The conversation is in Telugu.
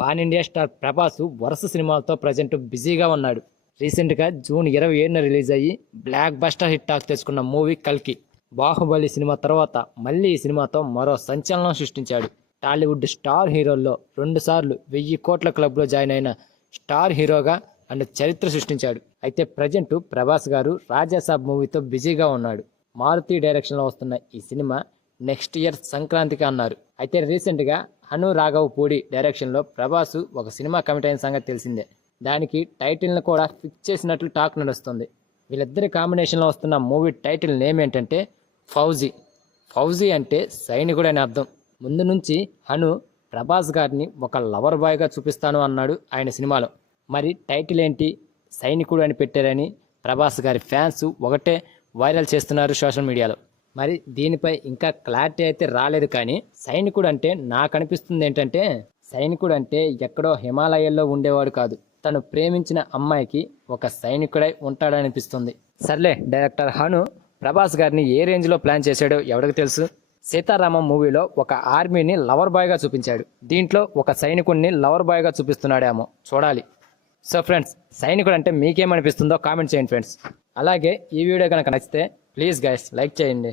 పాన్ ఇండియా స్టార్ ప్రభాస్ వరుస సినిమాలతో ప్రజెంట్ బిజీగా ఉన్నాడు. రీసెంట్గా జూన్ 27న రిలీజ్ అయ్యి బ్లాక్ బస్టర్ హిట్ టాక్ తెచ్చుకున్న మూవీ కల్కి. బాహుబలి సినిమా తర్వాత మళ్ళీ ఈ సినిమాతో మరో సంచలనం సృష్టించాడు. టాలీవుడ్ స్టార్ హీరోల్లో 2 సార్లు 1000 కోట్ల క్లబ్లో జాయిన్ అయిన స్టార్ హీరోగా అండ్ చరిత్ర సృష్టించాడు. అయితే ప్రజెంట్ ప్రభాస్ గారు రాజాసాబ్ మూవీతో బిజీగా ఉన్నాడు. మారుతి డైరెక్షన్లో వస్తున్న ఈ సినిమా నెక్స్ట్ ఇయర్ సంక్రాంతికి అన్నారు. అయితే రీసెంట్గా హను రాఘవ్ పూడి డైరెక్షన్లో ప్రభాస్ ఒక సినిమా కమిట్ అయిన సంగతి తెలిసిందే. దానికి టైటిల్ను కూడా ఫిక్స్ చేసినట్లు టాక్ నడుస్తుంది. వీళ్ళిద్దరి కాంబినేషన్లో వస్తున్న మూవీ టైటిల్ నేమ్ ఏంటంటే ఫౌజీ. ఫౌజీ అంటే సైనికుడు అని అర్థం. ముందు నుంచి హను ప్రభాస్ గారిని ఒక లవర్ బాయ్గా చూపిస్తాను అన్నాడు ఆయన సినిమాలో. మరి టైటిల్ ఏంటి, సైనికుడు అని పెట్టారని ప్రభాస్ గారి ఫ్యాన్స్ ఒకటే వైరల్ చేస్తున్నారు సోషల్ మీడియాలో. మరి దీనిపై ఇంకా క్లారిటీ అయితే రాలేదు. కానీ సైనికుడు అంటే నాకు అనిపిస్తుంది ఏంటంటే, సైనికుడు అంటే ఎక్కడో హిమాలయాల్లో ఉండేవాడు కాదు, తను ప్రేమించిన అమ్మాయికి ఒక సైనికుడై ఉంటాడనిపిస్తుంది. సర్లే, డైరెక్టర్ హను ప్రభాస్ గారిని ఏ రేంజ్లో ప్లాన్ చేశాడో ఎవరికి తెలుసు. సీతారామం మూవీలో ఒక ఆర్మీని లవర్ బాయ్గా చూపించాడు. దీంట్లో ఒక సైనికుడిని లవర్ బాయ్గా చూపిస్తున్నాడేమో, చూడాలి. సో ఫ్రెండ్స్, సైనికుడు అంటే మీకేమనిపిస్తుందో కామెంట్ చేయండి ఫ్రెండ్స్. అలాగే ఈ వీడియో కనుక నచ్చితే ప్లీజ్ గైస్ లైక్ చేయండి.